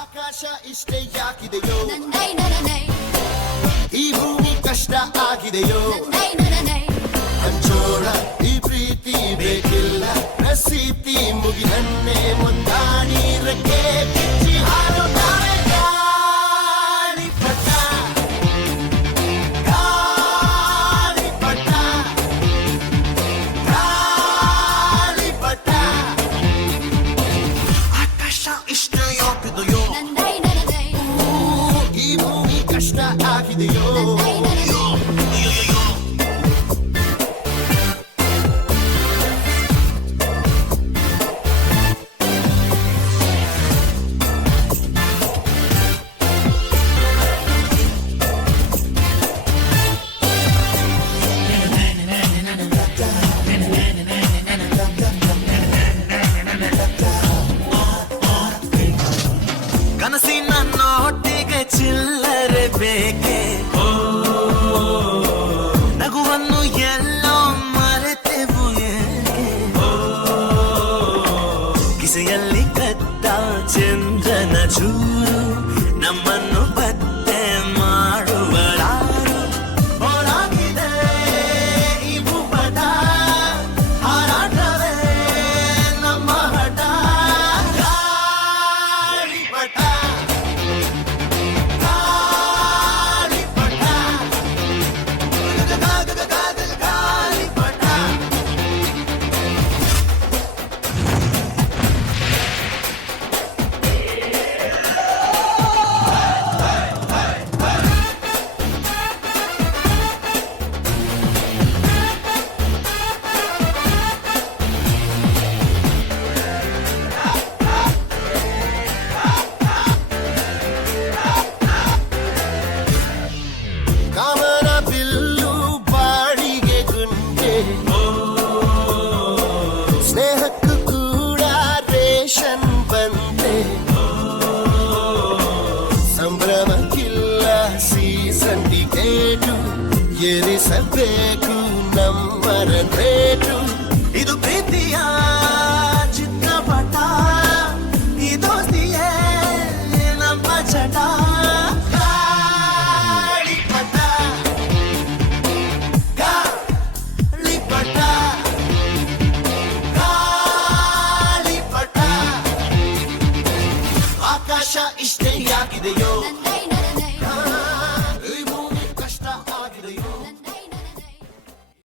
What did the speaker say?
ಆಕಾಶ ಇಷ್ಟೇ ಯಾಕಿದೆಯೋ ಈ ಭೂಮಿ ಕಷ್ಟ ಆಗಿದೆಯೋ ಹಂಚೋಣ ಈ ಪ್ರೀತಿ ಬೇಕಿಲ್ಲ ಪ್ರಸಿದ್ಧಿ ಮುಗಿದನ್ನೇ ಮುಂದಾಡಿ ರಕ್ಕೆ ಕಿಚ್ಚಿ ಹಾರು ನಾವೇ ಗಾಳಿಪಟ ಗಾಳಿಪಟ ಗಾಳಿಪಟ ಆಕಾಶ ಇಷ್ಟೇ ಯಾಕಿದೆಯೋ ಈ ಭೂಮಿ ಕಷ್ಟ ಆಗಿದೆಯೋ ಕನಸಿನ ನೋಟಿಗೆ ಚಿಲ್ಲರೆ ಬೇಕೆ ನಗುವನ್ನು ಎಲ್ಲೋ ಮರೆತೆವು ಏಕೆ ಕಿಸೆಯಲ್ಲಿ ಕದ್ದ ಚಂದ್ರನ ಚೂರು ನಮ್ಮನ್ನು ಪತ್ತೆ ಮಾಡುವರಾರು ಹೋರಾಗಿದೆ ಈ ಭೂಪಟ ಹಾರಾಟವೇ ನಮ್ಮ ಹಠ ಗಾಳಿಪಟ ಗಾಳಿಪಟ ಗಾಳಿಪಟ ಕಾಮನ ಬಿಲ್ಲು ಬಾಳಿಗೆ ಗುಂಡೆ ಸ್ನೇಹಕ್ಕೂ ಕೂಡ ರೇಷನ್ ಬಂದೆ ಸಂಭ್ರಮಕ್ಕಿಲ್ಲ ಸೀಸನ್ ಟಿಕೇಟು ಏರಿಸಬೇಕು ನಮ್ಮರ ರೇಟು ಇದು ಪ್ರೀತಿಯ